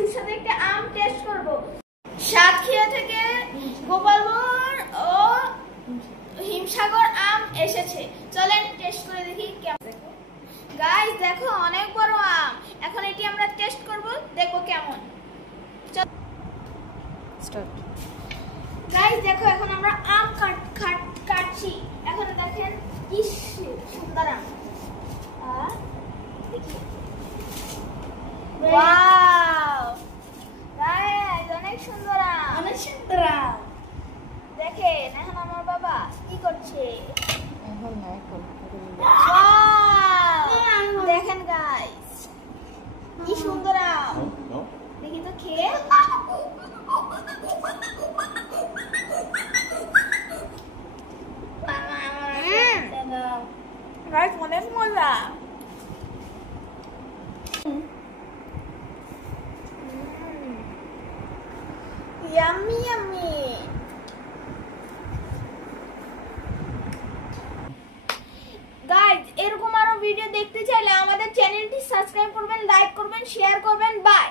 সুস্বাদু একটা আম টেস্ট করব। সাতক্ষীরা থেকে গোপালপুর ও হিমসাগর আম এসেছে, চলেন টেস্ট করে দেখি কেমন। গাইস দেখো অনেক বড় আম, এখন এটি আমরা টেস্ট করব, দেখো কেমন। স্টার্ট। গাইস দেখো এখন আমরা আম কাটছি, এখন দেখেন কি সুন্দর আম। দেখি, ওয়াও গাইস অনেক সুন্দর আম, অনেক সুন্দর আম। দেখেন এখন আমার বাবা কি করছে, এখন দেখেন গাইস কি সুন্দর আম, দেখি তো খেয়ে। গাইস অনেক মজা। Yummy yummy. গাইস এরকম আরো ভিডিও দেখতে চাইলে আমাদের চ্যানেলটি সাবস্ক্রাইব করবেন, লাইক করবেন, শেয়ার করবেন। বাই।